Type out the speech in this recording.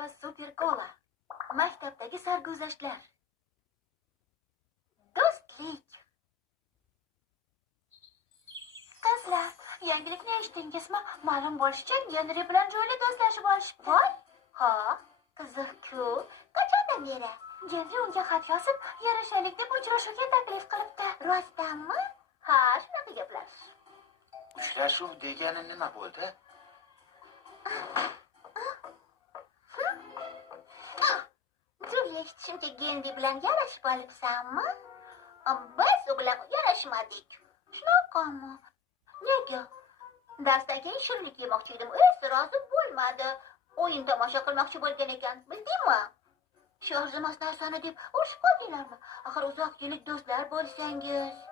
va super kola. Maktabdagi sarguzashtlar. Do'stlik. Qizlar, yangilikni eshitdingizmi? Ma'lum bo'lishicha, Genri bilan Juli do'stlashib olishibdi. Ha, qiziq-ku. Qachondan beri? Genri unga xat yozib, yarashaylik deb uchrashuvga taklif qilibdi. Rostdanmi? Ha, shunaqa gaplar. Uchrashuv degani nima bo'ldi? Juli eshitishimcha Genri bilan yarashib olibsanmi? Biz u bilan yarashmadik. Shunaqami? Nega? Darsdan keyin shirinlik yemoqchi edim. O'zi rozi bo'lmadi. O'yin tomosha qilmoqchi bo'lgan ekan. Bildingmi? Shu arzimas narsani deb urushib qoldinglarmi? Axir uzoq yillik do'stlar bo'lsangiz.